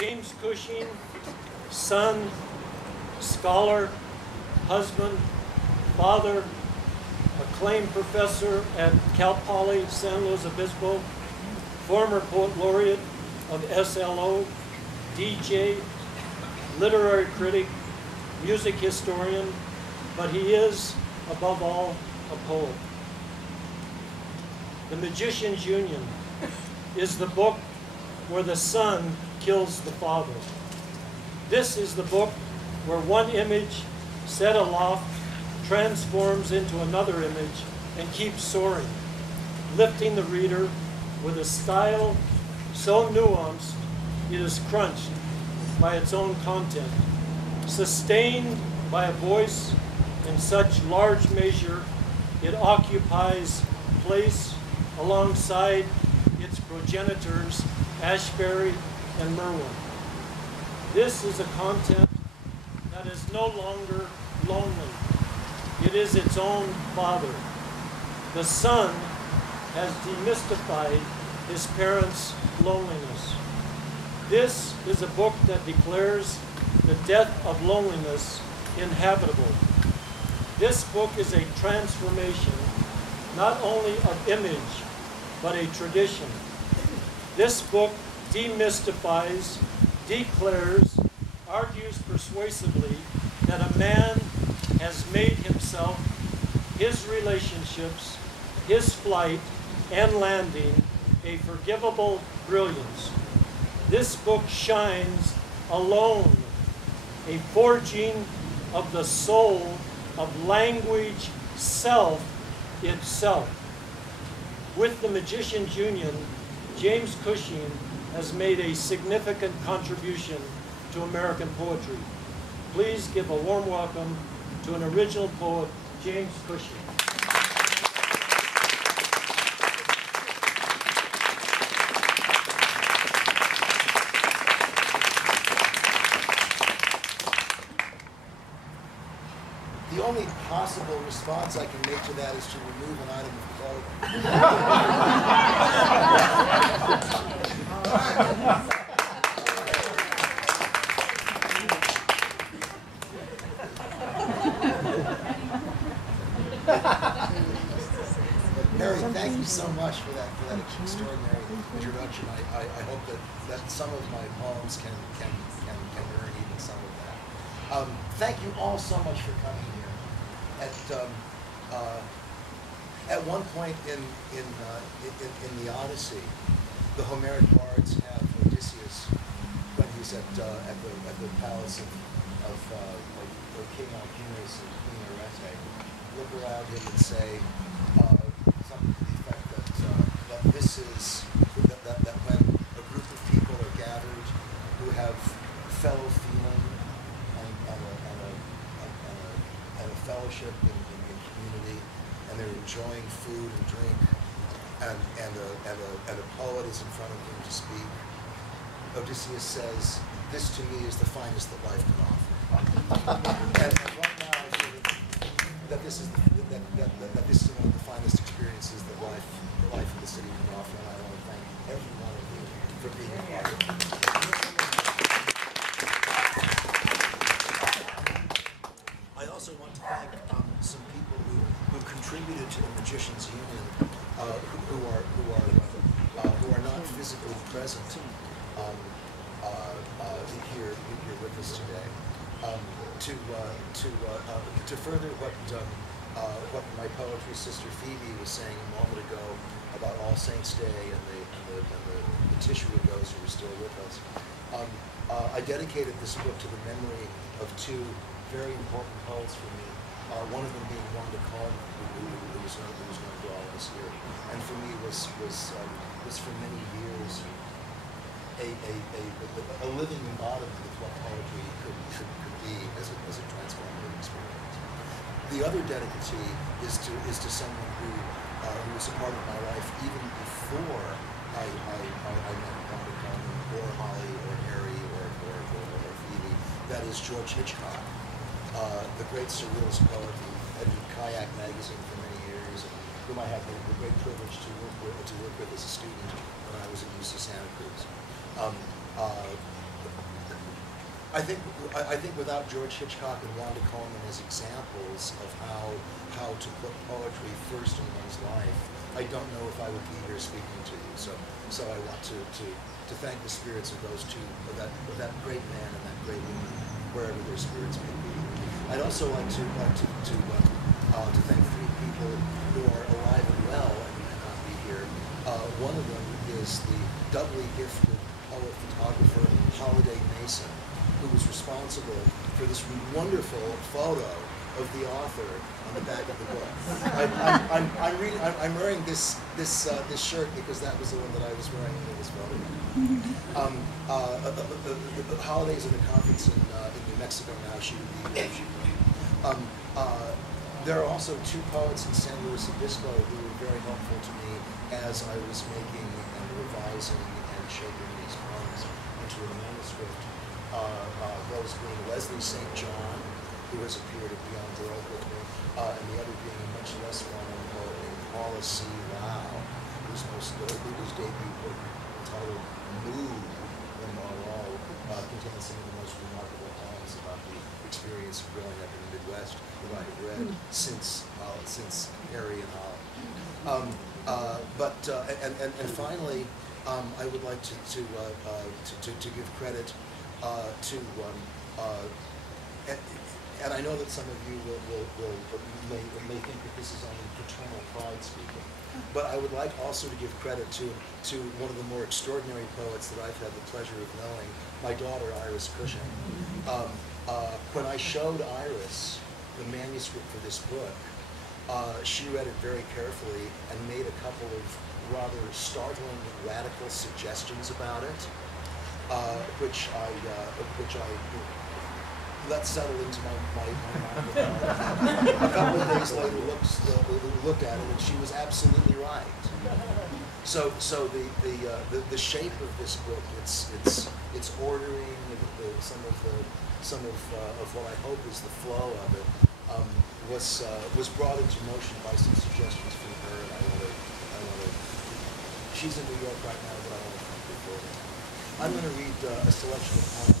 James Cushing, son, scholar, husband, father, acclaimed professor at Cal Poly San Luis Obispo, former poet laureate of SLO, DJ, literary critic, music historian, but he is, above all, a poet. The Magicians Union is the book where the son kills the father. This is the book where one image set aloft transforms into another image and keeps soaring, lifting the reader with a style so nuanced it is crunched by its own content, sustained by a voice in such large measure it occupies place alongside its progenitors Ashbery and Merwin. This is a content that is no longer lonely. It is its own father. The son has demystified his parents' loneliness. This is a book that declares the death of loneliness inhabitable. This book is a transformation, not only of image, but a tradition. This book demystifies, declares, argues persuasively that a man has made himself, his relationships, his flight, and landing a forgivable brilliance. This book shines alone, a forging of the soul of language self itself. With the Magicians Union, James Cushing has made a significant contribution to American poetry. Please give a warm welcome to an original poet, James Cushing. The only possible response I can make to that is to remove an item of clothing. Mary, thank you so much for that extraordinary introduction. I hope that some of my poems can earn even some of that. Thank you all so much for coming here. At one point in the Odyssey, the Homeric bards have Odysseus, when he's at the palace of King Alcinous and Queen Arete, look around him and say something to the effect that this is that when a group of people are gathered who have fellow feeling and a fellowship in community, and they're enjoying food and drink, and a poet is in front of them to speak, Odysseus says, "This to me is the finest that life can offer." and right now I feel that this is one of the finest experiences that life in the city can offer, and I want to thank every one of you for being here. I also want to thank some people who contributed to the Magicians Union, who are not physically present here with us today. To further what my poetry sister Phoebe was saying a moment ago about All Saints Day and the tissue of those who are still with us, I dedicated this book to the memory of two very important poets for me. One of them being Wanda Carter, who was going to do all this here, and for me was for many years a living embodiment of what poetry could be as a transformative experience. The other dedicatee is to someone who was a part of my life even before I met Wanda Carter or Holly or Harry or Phoebe. That is George Hitchcock, the great surrealist poet who edited Kayak magazine for many years, and whom I had the great privilege to work with as a student when I was at UC Santa Cruz. I think without George Hitchcock and Wanda Coleman as examples of how to put poetry first in one's life, I don't know if I would be here speaking to you. So I want to thank the spirits of those two, of that great man and that great woman, wherever their spirits may be. I'd also like to thank three people who are alive and well and who cannot be here. One of them is the doubly gifted poet photographer Holiday Mason, who was responsible for this wonderful photo of the author on the back of the book. I'm wearing this shirt because that was the one that I was wearing in this photo. Holiday's at a conference in New Mexico now. She would be. There are also two poets in San Luis Obispo who were very helpful to me as I was making and revising and shaping these poems into a manuscript. Those being Leslie St. John, who has appeared at Beyond World with me, and the other being a much less well-known poet named Paula C. Lau, whose debut book entitled Mood in Marlowe contains some of the most remarkable poems about the experience of growing up in the Midwest that I have read since Harry and Holly. And finally, I would like to give credit and I know that some of you may think that this is only paternal pride speaking, but I would like also to give credit to one of the more extraordinary poets that I've had the pleasure of knowing, my daughter Iris Cushing. When I showed Iris the manuscript for this book, she read it very carefully and made a couple of rather startling, radical suggestions about it, which I let settle into my mind. A couple of days later, looked at it, and she was absolutely right. So the shape of this book, its ordering, some of what I hope is the flow of it, was brought into motion by some suggestions from her, and I want to. She's in New York right now, but I want to thank her for it. I'm going to read a selection of poems